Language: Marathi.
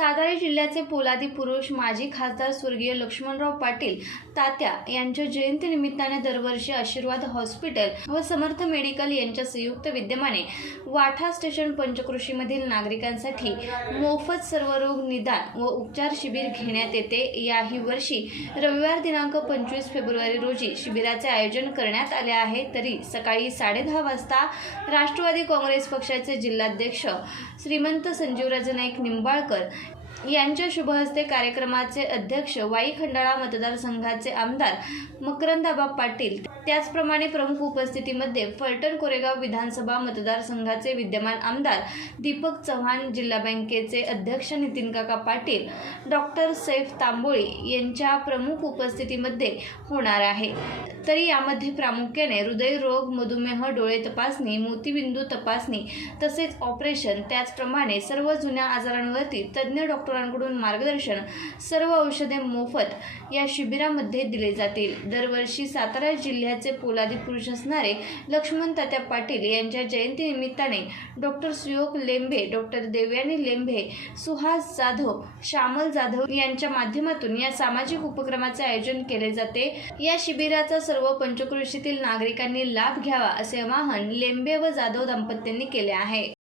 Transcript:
सातारा जिल्ह्याचे पोलादी पुरुष माजी खासदार स्वर्गीय लक्ष्मणराव पाटील तात्या यांच्या जयंती निमित्ताने दरवर्षी आशीर्वाद हॉस्पिटल व समर्थ मेडिकल यांच्या संयुक्त विद्यमाने वाठा स्टेशन पंचकृषीमधील नागरिकांसाठी मोफत सर्वरोग निदान व उपचार शिबिर घेण्यात येते. याही वर्षी रविवार दिनांक पंचवीस फेब्रुवारी रोजी शिबिराचे आयोजन करण्यात आले आहे. तरी सकाळी साडेदहा वाजता राष्ट्रवादी काँग्रेस पक्षाचे जिल्हाध्यक्ष श्रीमंत संजीवराजे नाईक निंबाळकर यांच्या शुभहस्ते कार्यक्रमाचे अध्यक्ष वाई खंडाळा मतदारसंघाचे आमदार मकरंदाबा पाटील. त्याचप्रमाणे प्रमुख उपस्थितीमध्ये फलटण कोरेगाव विधानसभा मतदारसंघाचे विद्यमान आमदार दीपक चव्हाण जिल्हा बँकेचे अध्यक्ष नितीन काका पाटील डॉक्टर सैफ तांबोळी यांच्या प्रमुख उपस्थितीमध्ये होणार आहे. तरी यामध्ये प्रामुख्याने हृदयरोग मधुमेह डोळे तपासणी मोतीबिंदू तपासणी तसेच ऑपरेशन त्याचप्रमाणे सर्व जुन्या आजारांवरती तज्ज्ञ डॉक्टरांकडून मार्गदर्शन सर्व औषधे मोफत या शिबिरामध्ये दिले जातील. दरवर्षी सातारा जिल्ह्याचे पोलादी पुरुष असणारे लक्ष्मण तात्या पाटील यांच्या जयंतीनिमित्ताने डॉक्टर सुयोग लेंभे डॉक्टर देवयानी लेंभे सुहास जाधव श्यामल जाधव यांच्या माध्यमातून या सामाजिक उपक्रमाचे आयोजन केले जाते. या शिबिराचा सर्व पंचकृषीतील नागरिकांनी लाभ घ्यावा असे आवाहन लेंबे व जाधव दाम्पत्यांनी केले आहे.